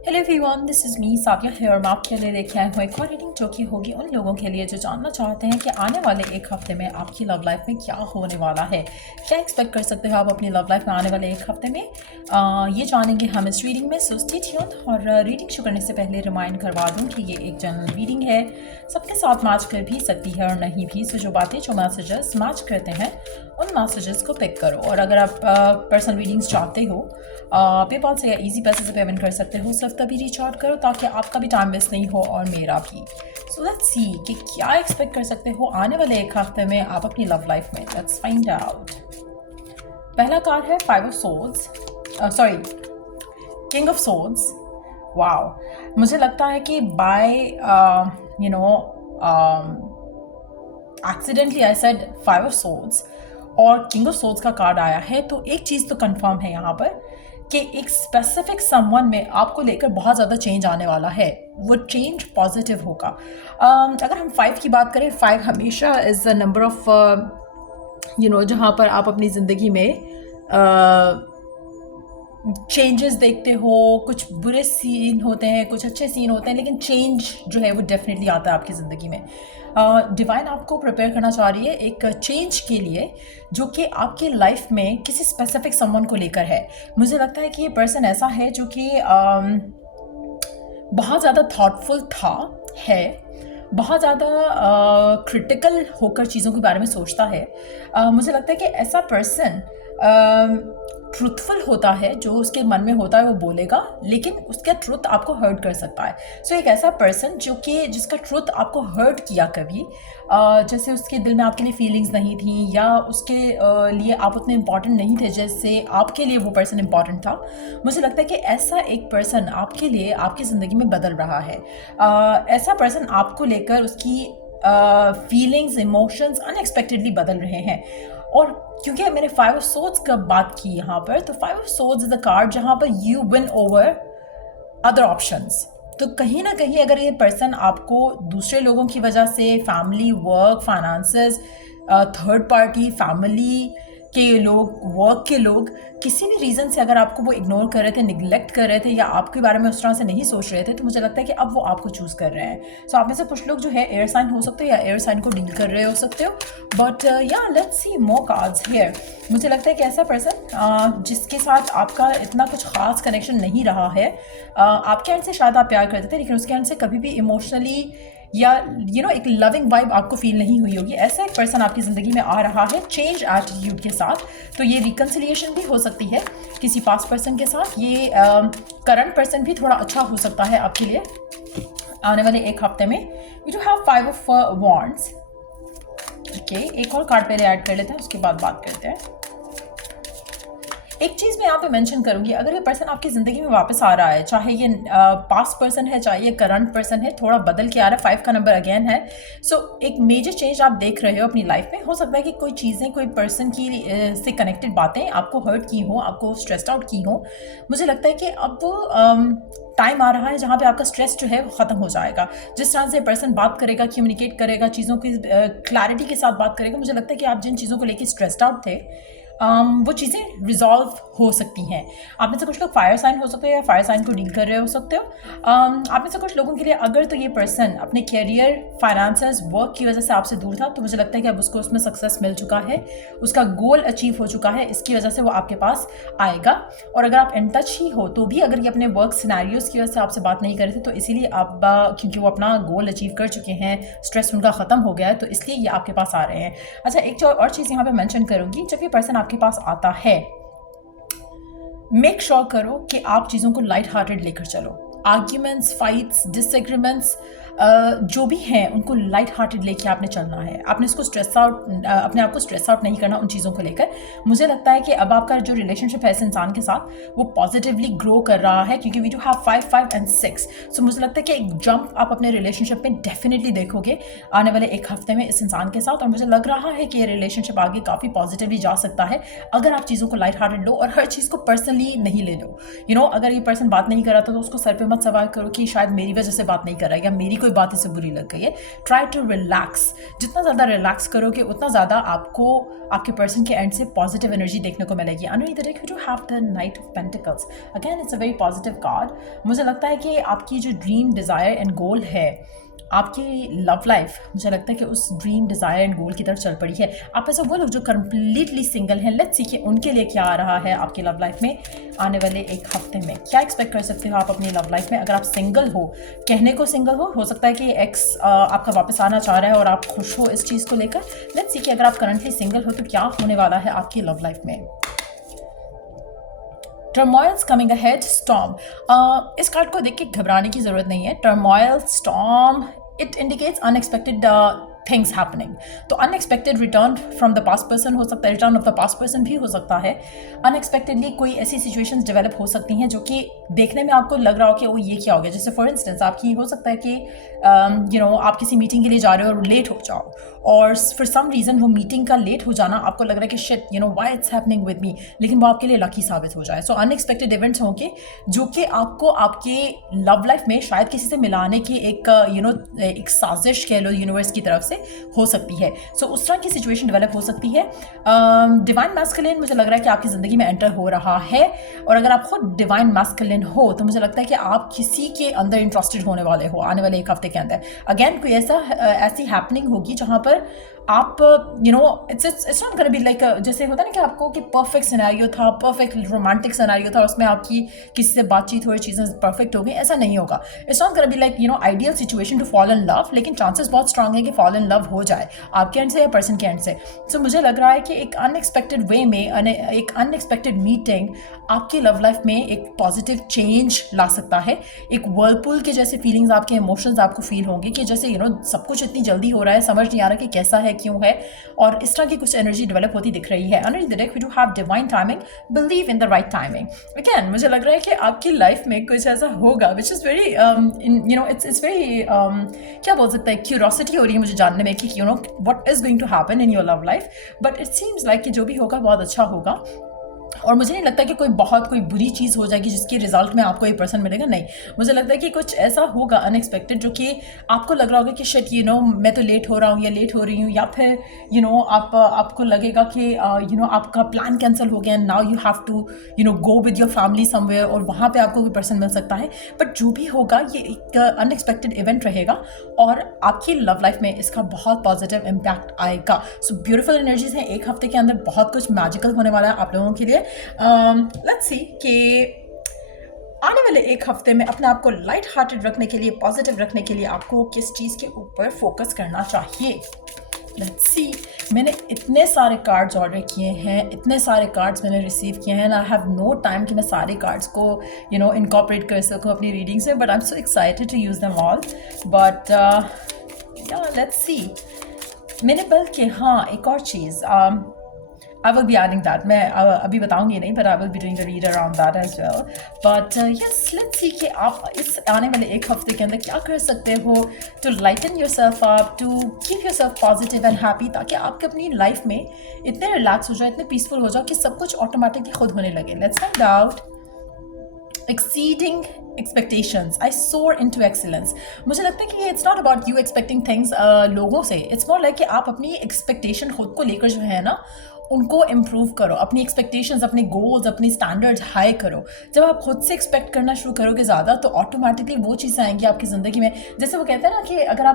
Hello everyone, this is me Sabiya है और मैं आपके लिए लेके आए हुए एक और रीडिंग जो कि होगी उन लोगों के लिए जो जानना चाहते हैं कि आने वाले एक हफ्ते में आपकी लव लाइफ में क्या होने वाला है। क्या एक्सपेक्ट कर सकते हो आप अपनी लव लाइफ में आने वाले एक हफ्ते में, ये जानेंगे हम इस रीडिंग में। So stay tuned. और रीडिंग शुरू करने से पहले रिमाइंड करवा दूँ कि ये एक जनरल रीडिंग है, सबके साथ मैच कर भी सकती है और नहीं भी। सो जो बातें जो मैसेजेस मैच करते हैं उन मैसेजेस को पिक करो। और अगर आप पर्सनल रीडिंग्स चाहते हो पेपाल से या इजी पैसे से पेमेंट कर सकते हो, सिर्फ तभी रीच आउट करो ताकि आपका भी टाइम वेस्ट नहीं हो और मेरा भी। सो लेट्स सी कि क्या एक्सपेक्ट कर सकते हो आने वाले एक हफ्ते में आप अपनी लव लाइफ में। Let's find out. पहला कार्ड है 5 of swords, sorry king of swords. Wow, मुझे लगता है कि by accidentally I said 5 of swords और किंग ऑफ सोर्ड्स का कार्ड आया है। तो एक चीज़ तो कंफर्म है यहाँ पर कि एक स्पेसिफिक समवन में आपको लेकर बहुत ज़्यादा चेंज आने वाला है। वो चेंज पॉजिटिव होगा। अगर हम 5 की बात करें, 5 हमेशा इज़ द नंबर ऑफ जहाँ पर आप अपनी ज़िंदगी में चेंजेस देखते हो। कुछ बुरे सीन होते हैं, कुछ अच्छे सीन होते हैं, लेकिन चेंज जो है वो डेफिनेटली आता है आपकी ज़िंदगी में। डिवाइन आपको प्रिपेयर करना चाह रही है एक चेंज के लिए जो कि आपके लाइफ में किसी स्पेसिफिक समवन को लेकर है। मुझे लगता है कि ये पर्सन ऐसा है जो कि बहुत ज़्यादा थॉटफुल है, बहुत ज़्यादा क्रिटिकल होकर चीज़ों के बारे में सोचता है। मुझे लगता है कि ऐसा पर्सन ट्रुथफुल होता है, जो उसके मन में होता है वो बोलेगा, लेकिन उसका ट्रुथ आपको हर्ट कर सकता है। सो एक ऐसा पर्सन जो कि जिसका ट्रुथ आपको हर्ट किया कभी, जैसे उसके दिल में आपके लिए फीलिंग्स नहीं थी या उसके लिए आप उतने इम्पॉर्टेंट नहीं थे जैसे आपके लिए वो पर्सन इम्पॉर्टेंट था। मुझे लगता है कि ऐसा एक पर्सन आपके लिए आपकी ज़िंदगी में बदल रहा है। ऐसा पर्सन आपको लेकर उसकी फीलिंग्स, इमोशंस अनएक्सपेक्टेडली बदल रहे हैं। और क्योंकि मैंने 5 ऑफ सोर्ड्स का बात की यहाँ पर, तो 5 of swords is a card जहाँ पर you win over other options. तो कहीं ना कहीं अगर ये पर्सन आपको दूसरे लोगों की वजह से, family, work, finances, third party, family के लोग, वर्क के लोग, किसी भी रीज़न से अगर आपको वो इग्नोर कर रहे थे, निगलेक्ट कर रहे थे या आपके बारे में उस तरह से नहीं सोच रहे थे, तो मुझे लगता है कि अब वो आपको चूज़ कर रहे हैं। सो आप में से कुछ लोग जो है एयर साइन हो सकते हो या एयर साइन को डील कर रहे हो सकते हो। बट या let's see more cards here. मुझे लगता है कि ऐसा पर्सन जिसके साथ आपका इतना कुछ खास कनेक्शन नहीं रहा है, आपके एंड से शायद आप प्यार करते थे लेकिन उसके एंड से कभी भी इमोशनली या एक लविंग वाइब आपको फील नहीं हुई होगी। ऐसा एक पर्सन आपकी ज़िंदगी में आ रहा है चेंज एटीट्यूड के साथ। तो ये रिकन्सिलिएशन भी हो सकती है किसी पास्ट पर्सन के साथ। ये करंट पर्सन भी थोड़ा अच्छा हो सकता है आपके लिए आने वाले एक हफ्ते में। We do have 5 of wands. Okay, एक और कार्ड पहले ऐड कर लेते हैं, उसके बाद बात करते हैं। एक चीज़ मैं यहाँ पे मेंशन करूँगी, अगर ये पर्सन आपकी ज़िंदगी में वापस आ रहा है, चाहे ये पास्ट पर्सन है चाहे ये करंट पर्सन है, थोड़ा बदल के आ रहा है, 5 का नंबर अगेन है। सो एक मेजर चेंज आप देख रहे हो अपनी लाइफ में। हो सकता है कि कोई चीज़ें, कोई पर्सन की से कनेक्टेड बातें आपको हर्ट की हो, आपको स्ट्रेस्ड आउट की हो। मुझे लगता है कि अब वो टाइम आ रहा है जहाँ पे आपका स्ट्रेस जो है वो ख़त्म हो जाएगा। जिस तरह से पर्सन बात करेगा, कम्युनिकेट करेगा, चीज़ों की क्लैरिटी के साथ बात करेगा, मुझे लगता है कि आप जिन चीज़ों को लेकर स्ट्रेस्ड आउट थे वो चीज़ें रिजॉल्व हो सकती हैं। आप में से कुछ लोग फायर साइन हो सकते हो या फायर साइन को डील कर रहे हो सकते हो। आप में से कुछ लोगों के लिए अगर तो ये पर्सन अपने कैरियर, फाइनेंसेस, वर्क की वजह से आपसे दूर था, तो मुझे लगता है कि अब उसको उसमें सक्सेस मिल चुका है, उसका गोल अचीव हो चुका है, इसकी वजह से वो आपके पास आएगा। और अगर आप इन टच ही हो तो भी अगर ये अपने वर्क सिनेरियोज़ की वजह से आपसे बात नहीं कर रहे थे, तो इसीलिए आप क्योंकि वो अपना गोल अचीव कर चुके हैं, स्ट्रेस उनका ख़त्म हो गया है, तो इसलिए ये आपके पास आ रहे हैं। अच्छा, एक और चीज़ यहाँ पर मैंशन करूँगी, जब ये पर्सन आपके पास आता है, मेक श्योर करो कि आप चीज़ों को लाइट हार्टेड लेकर चलो। आर्ग्यूमेंट्स, फाइट्स, डिसएग्रीमेंट्स जो भी हैं उनको लाइट हार्टेड लेके आपने चलना है। आपने इसको अपने आप को स्ट्रेस आउट नहीं करना उन चीज़ों को लेकर। मुझे लगता है कि अब आपका जो रिलेशनशिप है इस इंसान के साथ वो पॉजिटिवली ग्रो कर रहा है, क्योंकि वी डू हैव 5, 5 एंड 6। सो मुझे लगता है कि एक जंप आप अपने रिलेशनशिप में डेफिनेटली देखोगे आने वाले एक हफ्ते में इस इंसान के साथ। और मुझे लग रहा है कि ये रिलेशनशिप आगे काफ़ी पॉजिटिवली जा सकता है अगर आप चीज़ों को लाइट हार्टेड लो और हर चीज़ को पर्सनली नहीं ले लो। अगर ये पर्सन बात नहीं कर रहा था तो उसको सर पे मत सवाल करो कि शायद मेरी वजह से बात नहीं कर रहा है या मेरी कोई बात इसे बुरी लग गई है। Try to relax. जितना ज़्यादा रिलैक्स करोगे उतना ज़्यादा आपको आपके पर्सन के एंड से पॉजिटिव एनर्जी देखने को मिलेगी। Underneath the deck we do have the knight of pentacles. Again it's a very positive card. मुझे लगता है कि आपकी जो ड्रीम डिज़ायर एंड गोल है, आपकी लव लाइफ, मुझे लगता है कि उस ड्रीम डिज़ायर एंड गोल की तरफ चल पड़ी है। आप ऐसा वो लोग जो कम्प्लीटली सिंगल हैं, लेट्स सी कि उनके लिए क्या आ रहा है आपकी लव लाइफ में आने वाले एक हफ्ते में। क्या एक्सपेक्ट कर सकते हो आप अपनी लव लाइफ में? अगर आप सिंगल हो, कहने को सिंगल हो सकता है कि एक्स आपका वापस आना चाह रहा है और आप खुश हो इस चीज़ को लेकर। लेट्स सी कि अगर आप करंटली सिंगल हो तो क्या होने वाला है आपकी लव लाइफ में। Turmoils coming ahead, storm. इस कार्ड को देख के घबराने की ज़रूरत नहीं है। Turmoil, storm, it indicates unexpected things happening. तो unexpected return from the past person हो सकता है, return of the past person भी हो सकता है। अनएक्सपेक्टेडली कोई ऐसी सिचुएशंस डेवलप हो सकती हैं जो कि देखने में आपको लग रहा हो कि वो ये क्या हो गया। जैसे फॉर इंस्टेंस आपकी हो सकता है कि आप किसी मीटिंग के लिए जा रहे हो और लेट हो जाओ, और फॉर सम रीज़न वो मीटिंग का लेट हो जाना आपको लग रहा है कि shit why it's happening with me, लेकिन वो आपके लिए लकी साबित हो जाए। सो अनएक्सपेक्टेड इवेंट्स होंगे जो कि आपको आपके लव लाइफ में शायद किसी से मिलाने की एक एक साजिश कह लो यूनिवर्स की तरफ से हो सकती है। सो उस तरह की सिचुएशन डेवलप हो सकती है। डिवाइन मैस्कुलिन मुझे लग रहा है कि आपकी ज़िंदगी में एंटर हो रहा है, और अगर आप खुद डिवाइन मैस्कुलिन हो तो मुझे लगता है कि आप किसी के अंदर इंटरेस्टेड होने वाले हो आने वाले एक हफ्ते के अंदर। अगेन कोई ऐसी हैपनिंग होगी जहाँ पर आप it's not gonna be like जैसे होता है ना कि आपको कि परफेक्ट सिनेरियो था, परफेक्ट रोमांटिक सिनेरियो था, उसमें आपकी किसी से बातचीत हुई, चीज़ें परफेक्ट हो गई, ऐसा नहीं होगा। It's not gonna be like ideal situation to fall in love, लेकिन चांसेस बहुत स्ट्रांग है कि फॉल इन लव हो जाए आपके एंड से या पर्सन के एंड से। सो मुझे लग रहा है कि एक अनएक्सपेक्टेड वे में एक अनएक्सपेक्टेड मीटिंग आपकी लव लाइफ में एक पॉजिटिव चेंज ला सकता है। एक वर्लपूल के जैसे फीलिंग्स, आपके इमोशंस आपको फील होंगे कि जैसे सब कुछ इतनी जल्दी हो रहा है, समझ नहीं आ रहा कि कैसा है, क्यों है, और इस तरह की कुछ एनर्जी डेवलप होती दिख रही है। Under the deck we do have divine timing, believe in the right timing. Again मुझे लग रहा है कि आपकी लाइफ में कुछ ऐसा होगा which is very it's very क्या बोल सकते हैं, क्यूरोसिटी हो रही है मुझे जानने में कि what is going to happen in your love life, but it seems like कि जो भी होगा बहुत अच्छा होगा। और मुझे नहीं लगता कि कोई बुरी चीज़ हो जाएगी जिसके रिजल्ट में आपको एक पर्सन मिलेगा, नहीं। मुझे लगता है कि कुछ ऐसा होगा अनएक्सपेक्टेड जो कि आपको लग रहा होगा कि शिट मैं तो लेट हो रहा हूँ या लेट हो रही हूँ, या फिर आपको लगेगा कि आपका प्लान कैंसिल हो गया, now you have to go with your family somewhere, और वहाँ पे आपको कोई पर्सन मिल सकता है। बट जो भी होगा ये एक अनएक्सपेक्टेड इवेंट रहेगा और आपकी लव लाइफ में इसका बहुत पॉजिटिव इम्पैक्ट आएगा। सो ब्यूटीफुल एनर्जीज हैं, एक हफ्ते के अंदर बहुत कुछ मैजिकल होने वाला है आप लोगों के लिए। लेट्स सी कि आने वाले एक हफ्ते में अपने आप को लाइट हार्टेड रखने के लिए, पॉजिटिव रखने के लिए आपको किस चीज़ के ऊपर फोकस करना चाहिए। लेट्स सी, मैंने इतने सारे कार्ड्स ऑर्डर किए हैं, इतने सारे कार्ड्स मैंने रिसीव किए हैं, आई हैव नो टाइम कि मैं सारे कार्ड्स को इनकॉर्पोरेट कर सकूँ अपनी रीडिंग से, but I am so excited to use them all. But let's see, मैंने बल्कि हाँ एक और चीज़ I will be adding that. मैं अभी बताऊंगी नहीं, but I will be doing a read around that as well. But yes, let's see कि आप इस आने वाले एक हफ्ते के अंदर क्या कर सकते हो to lighten yourself up, to keep yourself positive and happy, ताकि आपके अपनी लाइफ में इतने रिलैक्स हो जाए, इतने पीसफुल हो जाओ कि सब कुछ ऑटोमेटिकली खुद होने लगे। Let's find out. Exceeding expectations, I soar into excellence. मुझे लगता है कि it's not about you expecting things लोगों से, it's more like कि आप अपनी expectation खुद को लेकर जो है ना उनको इम्प्रूव करो, अपनी एक्सपेक्टेशंस, अपने गोल्स, अपनी स्टैंडर्ड्स हाई करो। जब आप खुद से एक्सपेक्ट करना शुरू करोगे ज़्यादा तो ऑटोमेटिकली वो चीज़ें आएंगी आपकी ज़िंदगी में। जैसे वो कहते हैं ना कि अगर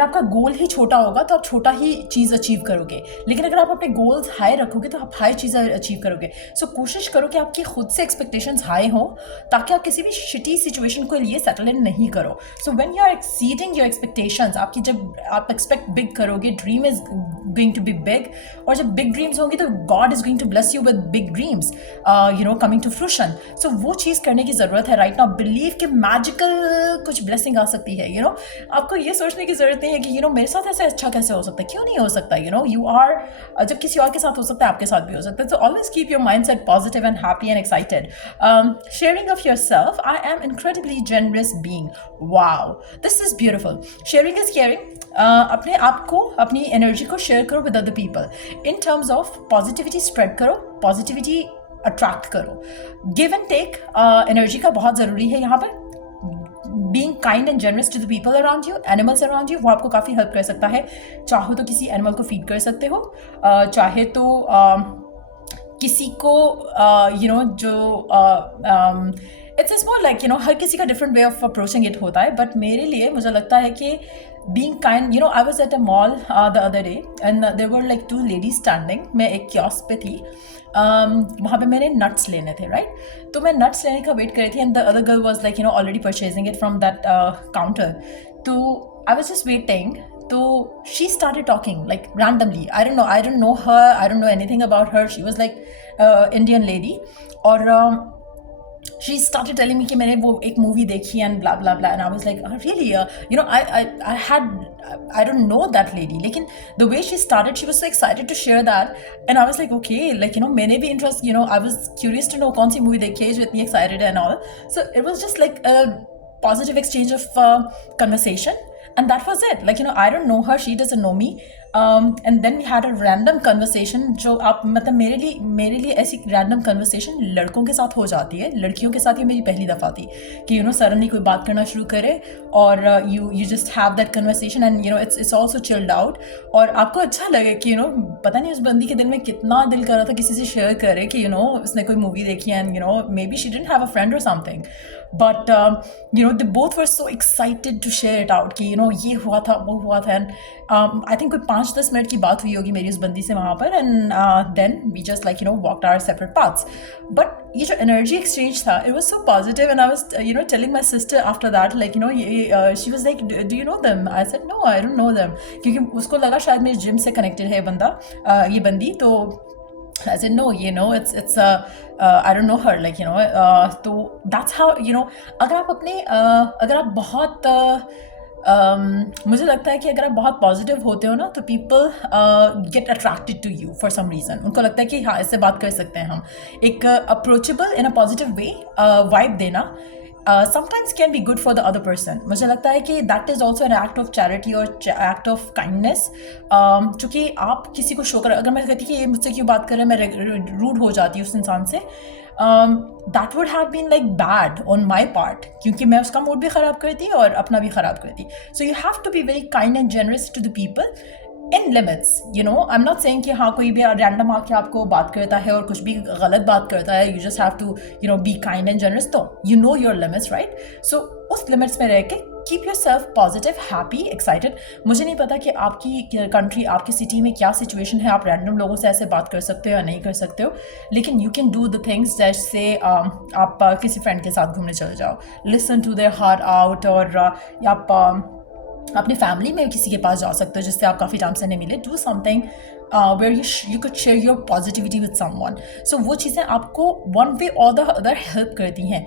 आपका गोल ही छोटा होगा तो आप छोटा ही चीज़ अचीव करोगे, लेकिन अगर आप अपने गोल्स हाई रखोगे तो आप हाई चीज़ें अचीव करोगे। सो कोशिश करो कि आपकी खुद से एक्सपेक्टेशंस हाई हो ताकि आप किसी भी शिटी सिचुएशन के लिए सेटल इन नहीं करो। So when you are exceeding your expectations, आपकी जब आप एक्सपेक्ट बिग करोगे, dream is going to be big, और जब बिग ड्रीम्स होंगी तो God is going to bless you with big dreams coming to fruition. So वो चीज़ करने की ज़रूरत है राइट नाउ। बिलीव कि मैजिकल कुछ ब्लेसिंग आ सकती है। आपको ये सोचने की ज़रूरत नहीं है कि मेरे साथ ऐसे अच्छा कैसे हो सकता है, क्यों नहीं हो सकता। यू आर, जब किसी और के साथ हो सकता है आपके साथ भी हो सकता है। So always keep your mind set positive and happy and excited. Sharing of yourself, I am incredibly generous being. Wow, this is beautiful. Sharing is caring. अपने आप को, अपनी एनर्जी को शेयर करो with other people in terms of positivity. Spread करो positivity, attract करो। Give and take energy का बहुत ज़रूरी है यहाँ पर। Being kind and generous to the people around you, animals around you, वो आपको काफ़ी हेल्प कर सकता है। चाहो तो किसी एनिमल को फीड कर सकते हो, चाहे तो किसी को जो इट्स मोर लाइक हर किसी का different way of approaching it होता है। बट मेरे लिए मुझे लगता है कि being kind, I was at a mall the other day and there were like 2 ladies standing. मैं एक कियोस्क पे थी, वहाँ पे मैंने नट्स लेने थे, राइट। तो मैं नट्स लेने का वेट कर रही थी and the other girl was like already purchasing it from that counter. तो आई वाज जस्ट वेटिंग, तो she started talking like randomly. I don't know her, I don't know anything about her. She was like Indian lady, और she started telling me कि मैंने वो एक movie देखी and blah blah blah, and I was like really I don't know that lady, लेकिन the way she started, she was so excited to share that, and I was like okay, like मैंने भी interest, I was curious to know कौन सी movie देखी है जो इतनी excited है and all. So it was just like a positive exchange of conversation. And that was it. Like, I don't know her, she doesn't know me. And then we had a random conversation जो आप मतलब मेरे लिए ऐसी random conversation लड़कों के साथ हो जाती है। लड़कियों के साथ ये मेरी पहली दफ़ा थी कि suddenly कोई बात करना शुरू करे और you just have that conversation and it's also chilled out, और आपको अच्छा लगे कि पता नहीं उस बंदी के दिल में कितना दिल कर रहा था किसी से शेयर करे कि उसने कोई मूवी देखी and maybe she didn't have a friend or something, but they both were so excited to share it out कि ये हुआ था वो हुआ था, and I think कोई 5-10 मिनट की बात हुई होगी मेरी उस बंदी से वहाँ पर, and then we just like walked our separate paths. But ये जो energy exchange था, it was so positive, and I was telling my sister after that like she was like do you know them? I said no, I don't know them, क्योंकि उसको लगा शायद मेरे gym से connected है ये बंदी, तो I said no, it's I don't know her, like तो that's how अगर आप अपने अगर आप बहुत मुझे लगता है कि अगर आप बहुत पॉजिटिव होते हो ना तो people get attracted to you for some reason. उनको लगता है कि हाँ इससे बात कर सकते हैं हम। एक approachable in a positive way vibe देना sometimes can be good for the other person. मुझे लगता है कि that is also an act of charity और act of kindness, चूँकि आप किसी को शो कर, अगर मैं कहती कि ये मुझसे क्यों बात कर रहे हैं, मैं रूड हो जाती हूँ उस इंसान से, that would have been like bad on my part, क्योंकि मैं उसका मूड भी ख़राब करती और अपना भी ख़राब करती. So you have to be very kind and generous to the people in limits, I'm not saying कि हाँ कोई भी रैंडम आके आपको बात करता है और कुछ भी गलत बात करता है, you just have to be kind and generous. तो you know your limits, right? So उस limits में रह के keep yourself positive, happy, excited. मुझे नहीं पता कि आपकी कंट्री, आपकी सिटी में क्या सिचुएशन है, आप रैंडम लोगों से ऐसे बात कर सकते हो या नहीं कर सकते हो, लेकिन you can do the things जैसे आप किसी फ्रेंड के साथ घूमने चले जाओ, listen to their heart out, और आप अपने फैमिली में किसी के पास जा सकते हो जिससे आप काफ़ी टाइम से नहीं मिले. Do something where you could share your positivity with someone. So वो चीज़ें आपको वन वे और द अदर हेल्प करती हैं.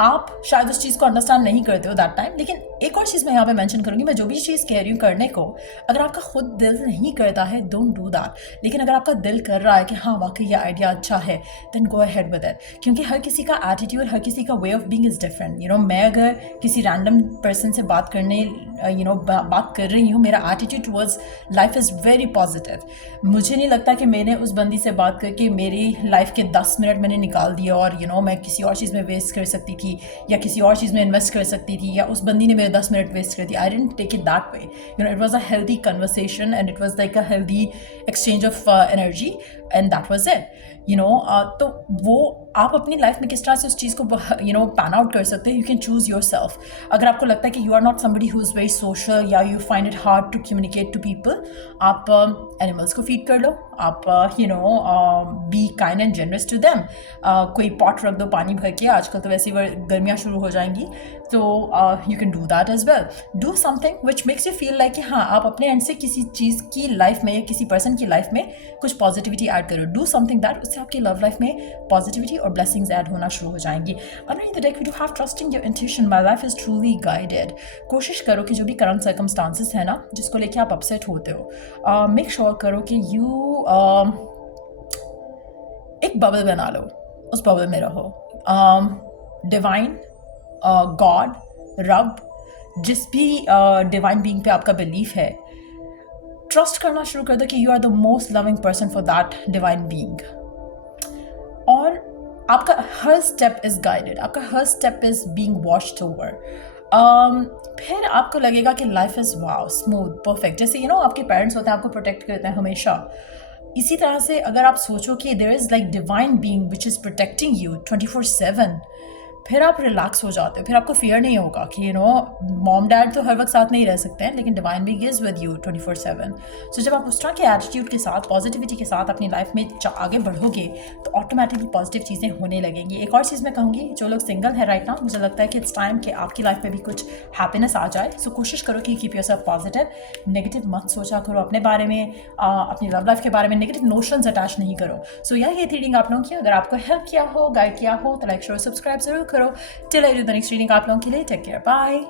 आप शायद उस चीज़ को अंडरस्टैंड नहीं करते हो दैट टाइम, लेकिन एक और चीज़ मैं यहाँ पे मेंशन करूँगी. मैं जो भी चीज़ कह रही हूँ करने को, अगर आपका खुद दिल नहीं करता है, डोंट डू दैट. लेकिन अगर आपका दिल कर रहा है कि हाँ वाकई ये आइडिया अच्छा है, then go ahead with it. क्योंकि हर किसी का एटीट्यूड, हर किसी का way of being is different. मैं अगर किसी रैंडम पर्सन से बात करने बात कर रही हूँ, मेरा attitude towards life is very positive. मुझे नहीं लगता कि मैंने उस बंदी से बात करके मेरी लाइफ के 10 मिनट मैंने निकाल दिया और मैं किसी और चीज़ में वेस्ट कर सकती थी या किसी और चीज़ में इन्वेस्ट कर सकती थी, या उस बंदी ने मेरे 10 मिनट वेस्ट कर दी. I didn't take it that way. It was a healthy conversation and it was like a healthy exchange of energy and that was it. तो वो आप अपनी लाइफ में किस तरह से उस चीज़ को पैन आउट कर सकते हैं. You can choose your self. अगर आपको लगता है कि you are not somebody who is very social या you find it hard to communicate to people, आप एनिमल्स को फीड कर लो. आप be kind and generous to them. कोई पॉट रख दो पानी भर के, आजकल तो वैसे ही गर्मियाँ शुरू हो जाएंगी, तो you can do that as well. Do something which makes you feel like कि हाँ आप अपने एंड से किसी चीज़ की लाइफ में या किसी पर्सन की लाइफ में कुछ पॉजिटिविटी ऐड करो. डू समथिंग दैट, उससे आपकी लव लाइफ में पॉजिटिविटी और ब्लेसिंग्स ऐड होना शुरू हो जाएंगी. Underneath the deck we do have trusting your intuition. My life is truly guided. कोशिश करो कि जो भी करंट सर्कमस्टांसेस है ना जिसको लेके आप अपसेट होते हो, मेक श्योर करो कि यू एक बबल बना लो, उस बबल में रहो. डिवाइन, गॉड, रब, जिस भी डिवाइन बीइंग पे आपका बिलीफ है, ट्रस्ट करना शुरू कर दो कि you are the most loving person for that divine being. और आपका हर स्टेप इज़ गाइडेड, आपका हर step is being watched over. फिर आपको लगेगा कि life is wow smooth perfect, जैसे आपके पेरेंट्स होते हैं, आपको प्रोटेक्ट करते हैं हमेशा। इसी तरह से अगर आप सोचो कि there is like divine being which is protecting you 24/7, फिर आप रिलैक्स हो जाते हो, फिर आपको फियर नहीं होगा कि मॉम डैड तो हर वक्त साथ नहीं रह सकते हैं, लेकिन divine being is with you 24/7। सो जब आप उस तरह के एटीट्यूड के साथ, पॉजिटिविटी के साथ अपनी लाइफ में आगे बढ़ोगे तो ऑटोमेटिकली पॉजिटिव चीज़ें होने लगेंगी। एक और चीज़ मैं कहूँगी, जो लोग सिंगल है राइट नाउ, मुझे लगता है कि इट्स टाइम कि आपकी लाइफ में भी कुछ हैप्पीनेस आ जाए। सो कोशिश करो कि कीप योरसेल्फ पॉजिटिव, नेगेटिव मत सोचा करो अपने बारे में, अपनी लव लाइफ के बारे में नेगेटिव नोशंस अटैच नहीं करो। सो ये थी रीडिंग आप लोगों की। अगर आपको हेल्प किया हो, गाइड किया हो तो लाइक शेयर सब्सक्राइब जरूर करो। Till I do the next reading आप लोगों के लिए टेक केयर, बाय।